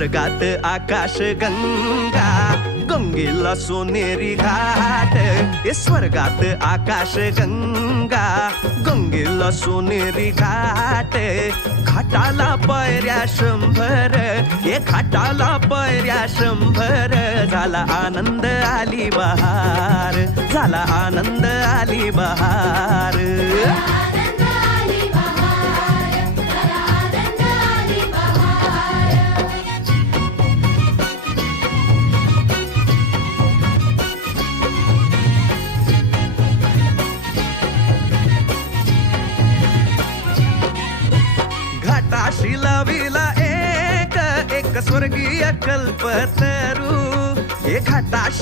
स्वर्गात आकाश गंगा, गंगेला सोनेरी घाट. हे स्वर्गात आकाश गंगा, गंगेला सोनेरी घाट. घाटाला पायऱ्या 100, हे घाटाला पायऱ्या 100. झाला आनंद आली बहार, झाला आनंद आली बहार. आनंद आली बहार, झाला आनंद आली बहार. घाटाशी लाविला एक स्वर्गीय कल्पतरू. हे घाटाशी